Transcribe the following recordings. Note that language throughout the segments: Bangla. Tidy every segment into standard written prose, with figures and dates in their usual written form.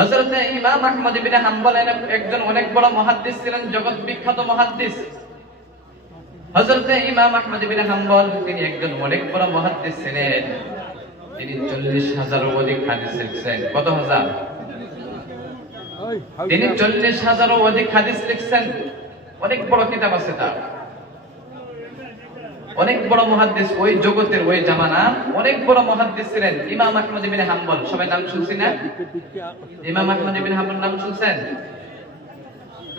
হযরত ইমাম আহমদ ইবনে হাম্বল একজন অনেক বড় মুহাদ্দিস ছিলেন, জগৎ বিখ্যাত মুহাদ্দিস। হযরত ইমাম আহমদ ইবনে হাম্বল তিনি একজন অনেক বড় মুহাদ্দিস ছিলেন। তিনি 40,000 অধিক হাদিস লিখছেন। কত হাজার? তিনি 40,000 অধিক হাদিস লিখছেন। অনেক বড় কিতাব আছে তার। অনেক বড় মুহাদ্দিস, ওই জগতের ওই জামানা অনেক বড় মুহাদ্দিস ছিলেন ইমাম আহমদ ইবনে হাম্বল। সবাই নাম শুনছেন না? ইমাম আহমদ ইবনে হাম্বল নাম শুনছেন?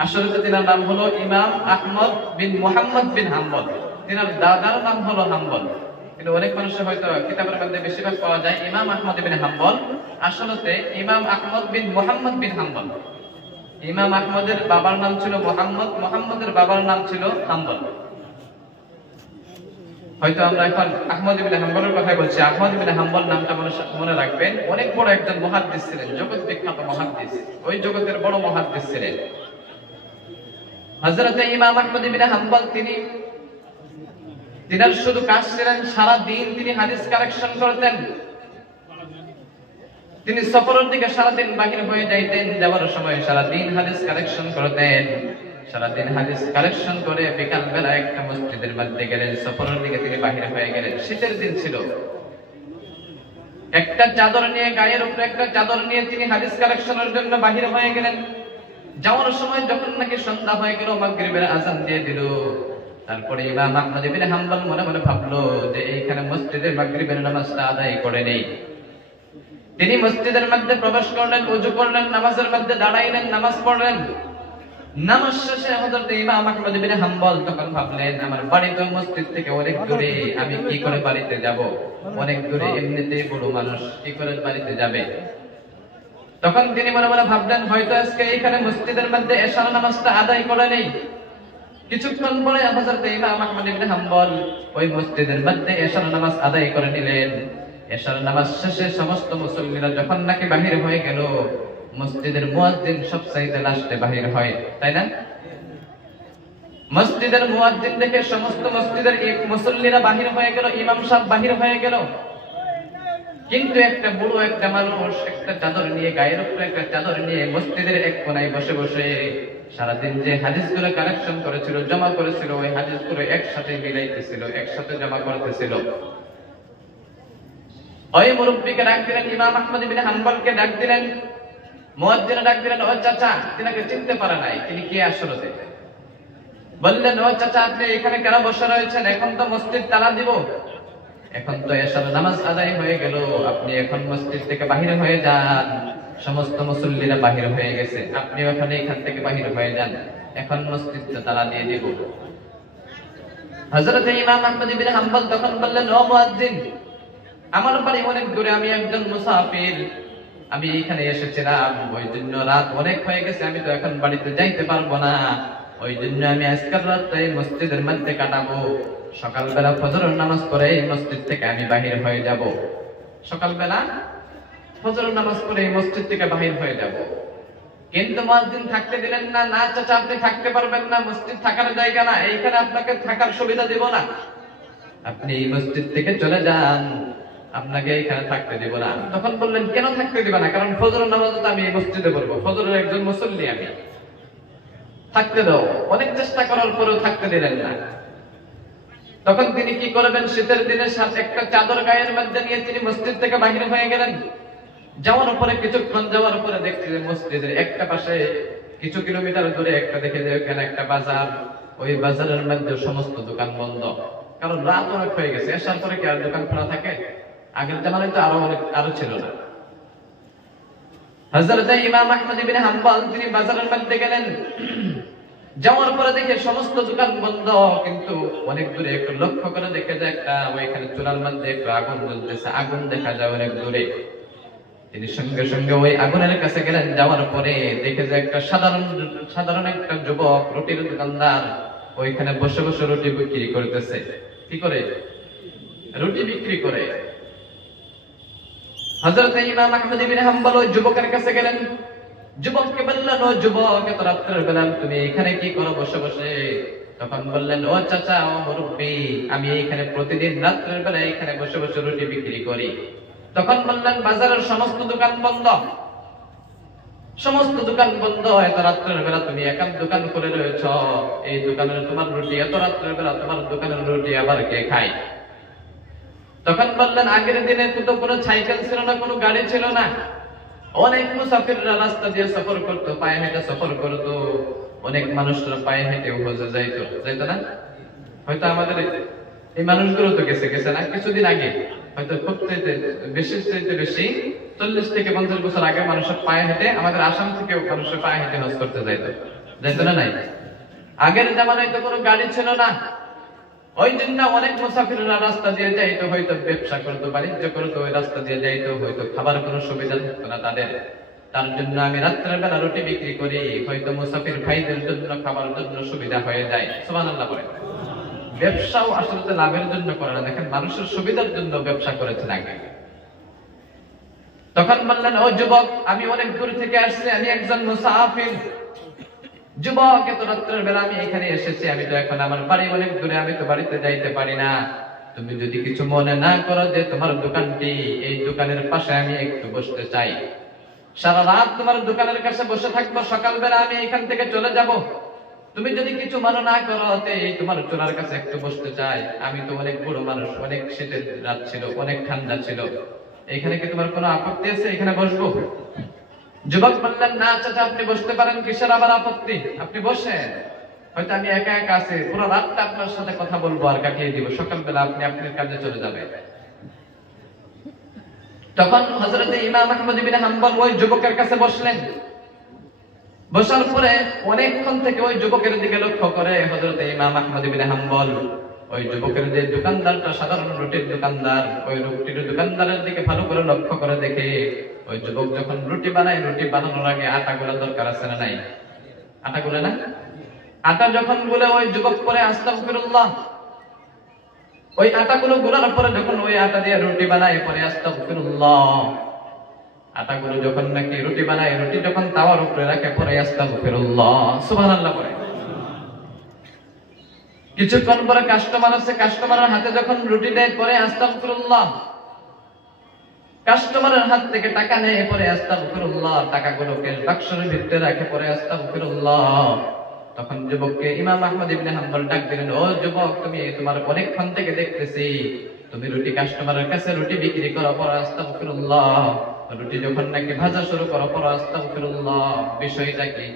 আসলে তিনার নাম হলো ইমাম আহমদ বিন মুহাম্মদ বিন হাম্বল। তিনার দাদার নাম হলো হাম্বল, কিন্তু অনেক মানুষের হয়তো কিতাবের মধ্যে বেশিরভাগ পাওয়া যায় ইমাম আহমদ ইবনে হাম্বল। আসলে ইমাম আহমদ বিন মুহাম্মদ বিন হাম্বল। ইমাম আহমদের বাবার নাম ছিল মুহাম্মদ, মুহাম্মদের বাবার নাম ছিল হাম্বল। হয়তো আমরা এখন আহমদ ইবনে হাম্বলের কথা বলছি। আহমদ ইবনে হাম্বল নামটা মনে রাখবেন। অনেক বড় একজন মুহাদ্দিস ছিলেন, জগৎ বিখ্যাত মুহাদ্দিস, ওই জগতের বড় মুহাদ্দিস ছিলেন হযরত ইমাম আহমদ ইবনে হাম্বল। তিনার শুধু কাজ ছিলেন সারা দিন তিনি হাদিস কালেকশন করতেন। তিনি সফরের দিকে সারা দিন বাহির হয়ে যাইতেন, যাওয়ার সময় সারা দিন হাদিস কালেকশন করতেন। সারা দিন হাদিস কালেকশন করে বিকাল বেলা একটা মসজিদের মধ্যে গেলেন, সফরের দিকে তিনি বাহির হয়ে গেলেন। শীতের দিন ছিল। একটা চাদর নিয়ে, গায়ের উপরে একটা চাদর নিয়ে তিনি হাদিস কালেকশনের জন্য বাহির হয়ে গেলেন। যাওয়ার সময় যখন নাকি সন্ধ্যা হয়ে গেল, মাগরিবের আযান দিয়ে দিল, তারপরে ইমাম আহমদ ইবনে হাম্বল মনে মনে ভাবলো যে এইখানে মসজিদে মাগরিবের নামাজটা আদায় করে নেই। তিনি মসজিদের মধ্যে প্রবেশ করলেন, ওযু করলেন, নামাজের মধ্যে দাঁড়াইলেন, নামাজ পড়লেন। নামাজ শেষে হযরত ইমাম আহমদ ইবনে হাম্বল তখন ভাবলেন, আমার বাড়ি তো মসজিদ থেকে অনেক দূরে, আমি কি করে বাড়িতে যাব? অনেক দূরে, এমনিতেই বড় মানুষ, কি করে বাড়িতে যাবে? তখন তিনি মনে মনে ভাবলেন, হয়তো আজকে এইখানে মসজিদের মধ্যে এশার নামাজটা আদায় করে নেই। কিছুক্ষণ পরে হযরত ইমাম আহমদ ইবনে হাম্বল ওই মসজিদের মধ্যে এশার নামাজ আদায় করে নিলেন। এশার নামাজ শেষে সমস্ত মুসল্লিরা যখন নাকি বাহির হয়ে গেল, মসজিদের মুয়াজ্জিন সবচাইতে লাস্টে বাহির হয়, তাই না? মসজিদের মুয়াজ্জিন দেখে সমস্ত মসজিদের মুসল্লিরা বাহির হয়ে গেল, ইমাম সাহেব বাহির হয়ে গেল। কিন্তু একটা বুড়ো একটা মানুষ একটা চাদর নিয়ে, গায়ের উপরে একটা চাদর নিয়ে মসজিদের এক কোনায় বসে বসে সারাদিন যে হাদিসগুলো কালেকশন করেছিল, জমা করেছিল, ওই হাদিসগুলো একসাথে মিলাইতেছিল, একসাথে জমা করতেছিল। ওই মুরব্বিকে ডাক দিলেন, ইমাম আহমদ ইবনে হাম্বলকে ডাক দিলেন, মুয়াজ্জিন ডাক দিলেন, ও চাচা। তিনাকে চিনতে পারে নাই তিনি কে আসলে। বললেন, ও চাচা, আপনি এখানে কেন বসে রয়েছেন? এখন তো মসজিদ তালা দিব, এখন তো এশার নামাজ আদায় হয়ে গেল, আপনি এখন মসজিদ থেকে বাহির হয়ে যান। সমস্ত মুসল্লিরা বাহির হয়ে গেছে, আপনিও এখন এখান থেকে বাহির হয়ে যান, এখন মসজিদটা তালা দিয়ে দিব। হযরত ইমাম আহমদ ইবনে হাম্বল তখন বললেন, ও মুয়াজ্জিন, আমার বাড়ি অনেক দূরে, আমি একজন মুসাফির, আমি এখানে এসেছিলাম, ওই জন্য রাত অনেক হয়ে গেছে, আমি তো এখন বাড়িতে যাইতে পারবো না, ওই জন্য আমি আজকের রাতটা মসজিদের মধ্যে কাটাবো। সকালবেলা ফজরের নামাজ পড়ে এই মসজিদ থেকে আমি বাহির হয়ে যাব। সকালবেলা ফজরের নামাজ পড়ে এই মসজিদ থেকে বাহির হয়ে যাব। কিন্তু মুয়াজ্জিন থাকতে দিলেন না। না চাচা, আপনি থাকতে পারবেন না, মসজিদ থাকার জায়গা না, এইখানে আপনাকে থাকার সুবিধা দিব না, আপনি এই মসজিদ থেকে চলে যান, আপনাকে এখানে থাকতে দিব না। তখন বললেন, কেন থাকতে দিবা না? কারণ ফজরের নামাজ তো আমি এই মসজিদে পড়বো, ফজরের একজন মুসল্লি আমি, থাকতে দাও। অনেক চেষ্টা করার পরেও থাকতে দিলেন না। তখন তিনি কি করবেন? শীতের দিনে একটা চাদর গায়ের মধ্যে নিয়ে তিনি মসজিদ থেকে বাহির হয়ে গেলেন। যাওয়ার পরে কিছুক্ষণ যাওয়ার পরে দেখছি যে মসজিদের একটা পাশে কিছু কিলোমিটার দূরে একটা দেখে যে ওখানে একটা বাজার, ওই বাজারের মধ্যে সমস্ত দোকান বন্ধ, কারণ রাত অনেক হয়ে গেছে। এসার পরে কি আর দোকান খোলা থাকে? আগের জামানায় তো আরো ছিল না। হযরত ইমাম আহমদ ইবনে হাম্বল তিনি বাজারের মধ্যে গেলেন। যাওয়ার পরে দেখে সমস্ত দোকান বন্ধ, কিন্তু অনেক দূরে একটু লক্ষ্য করে দেখে যে একটা ওইখানে চুলার মধ্যে একটু আগুন জ্বলতেছে, আগুন দেখা যায় অনেক দূরে। তিনি সঙ্গে সঙ্গে ওই আগুনের কাছে গেলেন। যাওয়ার পরে দেখে যে একটা সাধারণ একটা যুবক, রুটির দোকানদার, ওইখানে বসে বসে রুটি বিক্রি করতেছে। কি করে? রুটি বিক্রি করে। হযরত ইমাম আহমদ ইবনে হাম্বল ওই যুবকের কাছে গেলেন। যুবককে বললেন, ও যুবক, এত রাত্রের বেলা তুমি এখানে কি করো বসে বসে? তখন বললেন, ও চাচা, ও মুরব্বি, আমি এখানে প্রতিদিন রাত্রের বেলা এখানে বসে বসে রুটি বিক্রি করি। তখন বললেন, বাজারের সমস্ত দোকান বন্ধ, সমস্ত দোকান বন্ধ, এত রাত্রের বেলা তুমি একা দোকান করে রয়েছ, এই দোকানের তোমার রুটি, এত রাত্রের বেলা তোমার দোকানের রুটি আবার কে খায়? তখন বললেন, আগের দিনে তো কোনো সাইকেল ছিল না, কোনো গাড়ি ছিল না, অনেক মুসাফিররা রাস্তা দিয়ে সফর করতো, পায়ে হেঁটে সফর করতো, অনেক মানুষরা পায়ে হেঁটে হজে যাইতো না? হয়তো আমাদের এই মানুষগুলো তো গেছে না কিছুদিন আগে, হয়তো খুব বেশি 40 থেকে 50 বছর আগে মানুষের পায়ে হেঁটে, আমাদের আসাম থেকে মানুষের পায়ে হেঁটে হজ করতে যাইতো না? নাই, আগের জামানায় তো কোনো গাড়ি ছিল না, ওই জন্য অনেক মুসাফিররা রাস্তা দিয়ে যাইতো, হয়তো ব্যবসা করতো, বাণিজ্য করতো, ওই রাস্তা দিয়ে যাইতো, হয়তো খাবার কোনো সুবিধা থাকতো না তাদের। তার জন্য আমি রাত্রের বেলা রুটি বিক্রি করি, হয়তো মুসাফির ভাইদের জন্য খাবারের জন্য সুবিধা হয়ে যায়। সুবহানাল্লাহ বলে। ব্যবসাও আসলে লাভের জন্য করে না, দেখেন মানুষের সুবিধার জন্য ব্যবসা করেছেন আগে। তখন বললেন, ও যুবক, আমি অনেক দূর থেকে আসছি, আমি একজন মুসাফির যুবক, এত রাত্রের বেলা আমি এখানে এসেছি, আমি তো এখন আমার বাড়ি অনেক দূরে, আমি তো বাড়িতে যাইতে পারি না। তুমি যদি কিছু মনে না করো, যে তোমার দোকানটি, এই দোকানের পাশে আমি একটু বসতে চাই, সারা রাত তোমার দোকানের কাছে বসে থাকবো, সকালবেলা আমি এখান থেকে চলে যাব। তুমি যদি কিছু মনে না করো, এই তোমার চুলার কাছে একটু বসতে চাই, আমি তো অনেক বড় মানুষ, অনেক শীতের রাত ছিল, অনেক ঠান্ডা ছিল, এখানে কি তোমার কোনো আপত্তি আছে? এখানে বসবো? যুবক বললেন, না চাচা, আপনি বসতে পারেন, কিসের আবার আপত্তি, আপনি বসেন, হয়তো আমি একা একা আছি, পুরো রাতটা আপনার সাথে কথা বলবো আর কাটিয়ে দিব, সকালবেলা আপনি আপনার কাজে চলে যাবেন। তখন হযরত ইমাম আহমদ ইবনে হাম্বল ওই যুবকের কাছে বসলেন। বসার পরে অনেকক্ষণ থেকে ওই যুবকের দিকে লক্ষ্য করে হযরত ইমাম আহমদ ইবনে হাম্বল ওই যুবকের যে দোকানদারটা, সাধারণ রুটির দোকানদার, ওই রুটির দোকানদারের দিকে ভালো করে লক্ষ্য করে দেখে, ওই যুবক যখন রুটি বানায়, রুটি বানানোর আগে আটা গোলা দরকার আছে না নাই? আটা গুলে না? আটা যখন গুলে ওই যুবক পরে আস্তাগফিরুল্লাহ, ওই আটাগুলো গুলার পরে যখন ওই আটা দিয়ে রুটি বানায়, পরে আস্তাগফিরুল্লাহ, আটাগুলো যখন নাকি রুটি বানায়, রুটি যখন তাওয়ার উপরে রাখে, পরে আস্তাগফিরুল্লাহ, সুবহানাল্লাহ পড়ে। কিছুক্ষণ পরে কাস্টমার আছে, কাস্টমারের হাতে যখন রুটি দেয়, পরে আস্তাগফিরুল্লাহ, কাস্টমারের হাত থেকে টাকা নেয়, পরে আস্তাগফিরুল্লাহ, টাকাগুলো ক্যাশ বাক্সের ভিতরে রাখে, পরে আস্তাগফিরুল্লাহ। তখন যুবককে ইমাম আহমদ ইবনে হাম্বল ডাক দিলেন, ও যুবক, তুমি তোমার অনেকক্ষণ থেকে দেখতেছি তুমি রুটি কাস্টমারের কাছে রুটি বিক্রি করো, পরে আস্তাগফিরুল্লাহ, রুটি যখন নাকি ভাজা শুরু করো, পরে আস্তাগফিরুল্লাহ, বিষয়টা কি?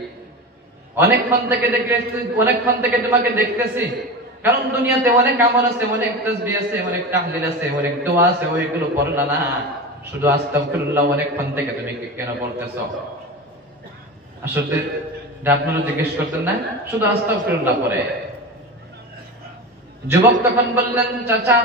অনেকক্ষণ থেকে তোমাকে দেখতেছি, কারণ দুনিয়াতে অনেক আমল আছে, অনেক তাসবিহ আছে, অনেক তাহলিল আছে, অনেক দোয়া আছে, ওইগুলো পড়লা না, শুধু আস্তাগফিরুল্লাহ অনেকক্ষণ থেকে তুমি কেন বলতেছো? আসলে আপনারা জিজ্ঞেস করতেন না, শুধু আস্তাগফিরুল্লাহ পড়ে। যুবক তখন বললেন, চাচা,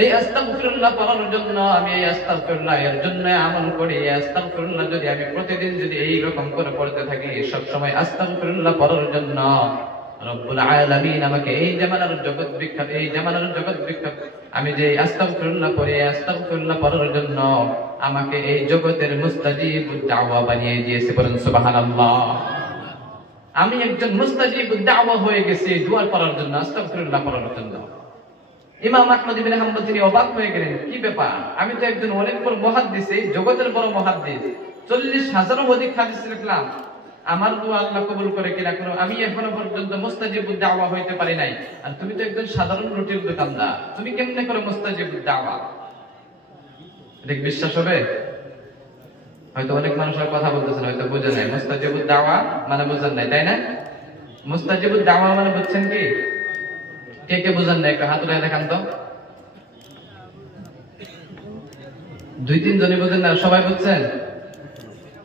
এই আস্তাগফিরুল্লাহ পড়ার জন্য আমি এই আস্তাগফিরুল্লাহ এর জন্য আমল করি, এই আস্তাগফিরুল্লাহ যদি আমি প্রতিদিন যদি এই রকম করে পড়তে থাকি, সব সময় আস্তাগফিরুল্লাহ পড়ার জন্য রব্বুল আলামিন আমাকে এই জামানার জগৎ বিখ্যাত আমি যে আস্তাগফিরুল্লাহ পড়ি, আস্তাগফিরুল্লাহ পড়ার জন্য আমাকে এই জগতের মুস্তাজিবুদ দাওয়া বানিয়ে দিয়েছে। বলেন সুবহানাল্লাহ। আমি একজন মুস্তাজিবুদ দাওয়া হয়ে গেছি দোয়া পড়ার জন্য, আস্তাগফিরুল্লাহ পড়ার জন্য। ইমাম আহমদ ইবনে হাম্বল তিনি অবাক হয়ে গেলেন, কি ব্যাপার, আমি তো একজন অনেক বড় মুহাদ্দিস, জগতের বড় মুহাদ্দিস, 40,000 অধিক হাদিস লিখলাম, আমার দোয়া আল্লাহ কবুল করে কিনা কোনো, আমি এখনো পর্যন্ত মুস্তাজিবুদ দাওয়া হইতে পারি নাই, আর তুমি তো একজন সাধারণ রুটির দোকানদার, তুমি কেমনে করে মুস্তাজিবুদ দাওয়া? এটা বিশ্বাস হবে? হয়তো অনেক মানুষের কথা বলতেছেন, হয়তো বুঝে নাই মুস্তাজিবুদ দাওয়া মানে, বুঝেন নাই, তাই না? মুস্তাজিবুদ দাওয়া মানে বুঝছেন কি? কে কে বুঝেন নাই একটু হাত উঠায় দেখান তো। 2-3 জনই বুঝেন না, সবাই বুঝছেন?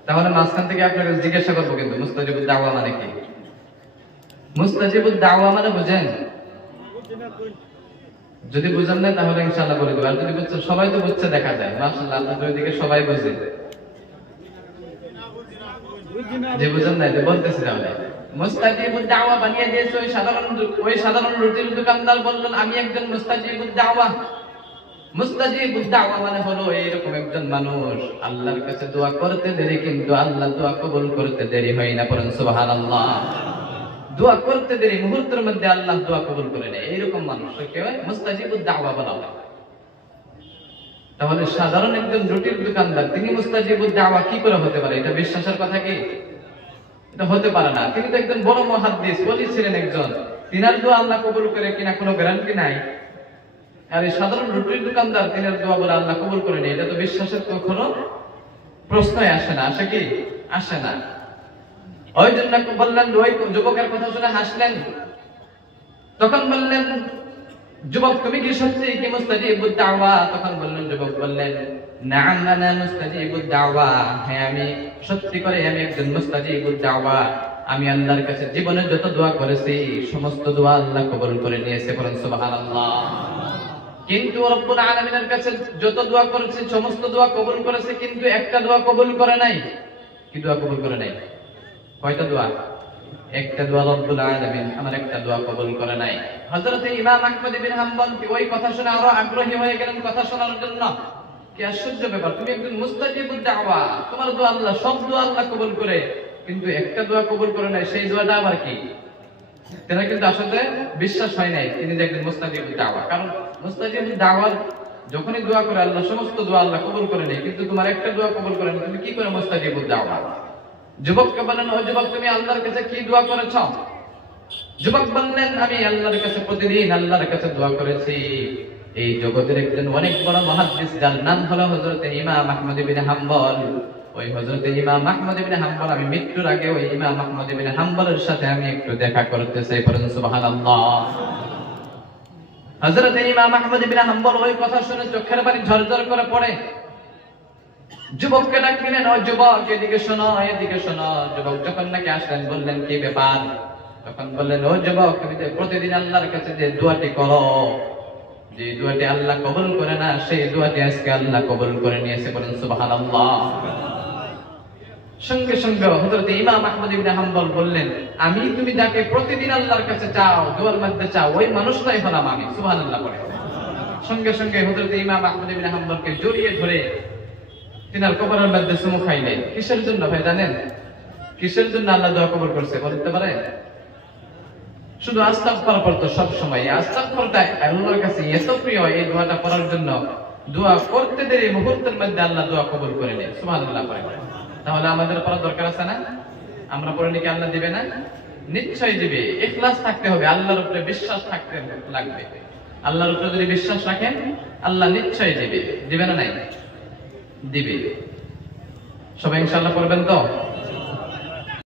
তাহলে মাঝখান থেকে আপনাকে জিজ্ঞাসা করবো, কিন্তু মুস্তাজিবুদ দাওয়া মানে কি? মুস্তাজিবুদ দাওয়া মানে বুঝেন? যদি বুঝেন না তাহলে ইনশাআল্লাহ বলে দেব, আর যদি বুঝছেন, সবাই তো বুঝছে দেখা যায়, মাশাআল্লাহ, আপনাদের ওইদিকে সবাই বুঝে। যে বুঝেন না, যে বলতেছি তাহলে মুস্তাজিবুদ দাওয়া বানিয়ে দিয়েছে ওই সাধারণ রুটির দোকানদার। বললেন, আমি একজন মুস্তাজিবুদ দাওয়া। মুস্তাজিবুদ দাওয়া মানে হলো এরকম একজন মানুষ, আল্লাহর কাছে দোয়া করতে দেরি, কিন্তু আল্লাহ দোয়া কবুল করতে দেরি হয় না। পড়েন সুবহানাল্লাহ। দোয়া করতে দেরি, মুহূর্তের মধ্যে আল্লাহ দোয়া কবুল করে নেয়, এইরকম মানুষকে মুস্তাজিবুদ দাওয়া বলা হয়। তাহলে সাধারণ একজন রুটির দোকানদার তিনি মুস্তাজিবুদ দাওয়া কি করে হতে পারে? এটা বিশ্বাসের কথা কি? এটা হতে পারে না। তিনি তো একজন বড় মুহাদ্দিস, ওলি ছিলেন একজন, তিনার দোয়া আল্লাহ কবুল করে কিনা কোনো গ্যারান্টি নাই। আর এই সাধারণ রুটির দোকানদার তিনার দোয়া বলে আল্লাহ কবুল করেনি, এটা তো বিশ্বাসের কখনো প্রশ্নই আসে না। আসে কি? আসে না। ওই জন্য বললেন, ওই যুবকের কথা শুনে হাসলেন। তখন বললেন, যুবক তুমি কি সত্যি কি মুস্তাজিবুদ দাওয়া? তখন বললেন, যুবক বললেন, নাআম আনা মুস্তাজিবুদ দাওয়া, হ্যাঁ আমি সত্যি করে আমি একজন মুস্তাজিবুদ দাওয়া। আমি আল্লাহর কাছে জীবনে যত দোয়া করেছি সমস্ত দোয়া আল্লাহ কবুল করে নিয়েছে, বলেন সুবহানাল্লাহ। কিন্তু রব্বুল আলামিনের কাছে যত দোয়া করেছে সমস্ত দোয়া কবুল করেছে, কিন্তু একটা দোয়া কবুল করে নাই। কি দোয়া কবুল করে নাই? কয়টা দোয়া? একটা দোয়া রব্বুল আলামিন আমার একটা দোয়া কবুল করে নাই। হযরত ইমাম আহমদ ইবনে হাম্বল ওই কথা শুনে আরো আগ্রহী হয়ে গেলেন কথা শোনার জন্য। কি আশ্চর্য ব্যাপার, তুমি একজন মুস্তাজিবুদ দাওয়া, তোমার দোয়া আল্লাহ সব দোয়া আল্লাহ কবুল করে, কিন্তু একটা দোয়া কবুল করে নাই, সেই দোয়াটা আবার কি? তেনার কিন্তু আসলে বিশ্বাস হয় নাই তিনি যে একজন মুস্তাজিবুদ দাওয়া। কারণ মুস্তাজিবুদ দাওয়া যখনই দোয়া করে আল্লাহ সমস্ত দোয়া আল্লাহ কবুল করে নেয়, কিন্তু তোমার একটা দোয়া কবুল করে না, তুমি কি করে মুস্তাজিবুদ দাওয়া? যুবককে বলেন, ও যুবক তুমি আল্লাহর কাছে কি দোয়া করেছ? যুবক বললেন, আমি আল্লাহর কাছে প্রতিদিন আল্লাহর কাছে দোয়া করেছি। এই জগতের একজন অনেক বড় মুহাদ্দিস যার নাম হলো হযরত ইমাম আহমদ ইবনে হাম্বল। ওই হযরত ইমাম আহমদ ইবনে হাম্বল, আমি মৃত্যুর আগে ওই ইমাম আহমদ ইবনে হাম্বলের সাথে আমি একটু দেখা করতে চাই, বলেন সুবহানাল্লাহ। হযরত ইমাম আহমদ ইবনে হাম্বল ওই কথা শুনে চোখের পানি ঝরঝর করে পড়ে। যুবককে ডাকলেন, ও যুবক এদিকে শোনো, এদিকে শোনো। যুবক যখন নাকি আসলেন বললেন, কি ব্যাপার? তখন বললেন, ও যুবক তুমি যে প্রতিদিন আল্লাহর কাছে যে দোয়াটি করো, যে দোয়াটি আল্লাহ কবুল করে না, সেই দোয়াটি আজকে আল্লাহ কবুল করে নিয়েছে, বলেন সুবহানাল্লাহ। সঙ্গে সঙ্গে হযরত ইমাম আহমদ ইবনে হাম্বল বললেন, আমি তুমি যাকে প্রতিদিন আল্লাহর কাছে চাও, দোয়ার মধ্যে চাও, ওই মানুষটাই হলাম আমি, সুবহানাল্লাহ পড়ে। সঙ্গে সঙ্গে হযরত ইমাম আহমদ ইবনে হাম্বলকে জড়িয়ে ধরে তিনার কবরের মধ্যে চুমু খাইলেন। কিসের জন্য ভাই জানেন? কিসের জন্য আল্লাহ দোয়া কবুল করছে বলতে পারে? শুধু আস্তাগফার পড়তো সব সময়। আস্তাগফারটা আল্লাহর কাছে এত প্রিয়, এই দোয়াটা পড়ার জন্য দোয়া করতে দেরি মুহূর্তের মধ্যে আল্লাহ দোয়া কবুল করে নেয়, সুবহানাল্লাহ পড়ে। তাহলে আমাদের পড়া দরকার আছে না? আমরা পড়লে কি আল্লাহ দিবে না? নিশ্চয়ই দিবে। ইখলাস থাকতে হবে, আল্লাহর উপরে বিশ্বাস থাকতে লাগবে। আল্লাহর উপরে যদি বিশ্বাস রাখেন আল্লাহ নিশ্চয়ই দিবে। দিবে না? নাই দিবে। সবাই ইনশাআল্লাহ পড়বেন তো?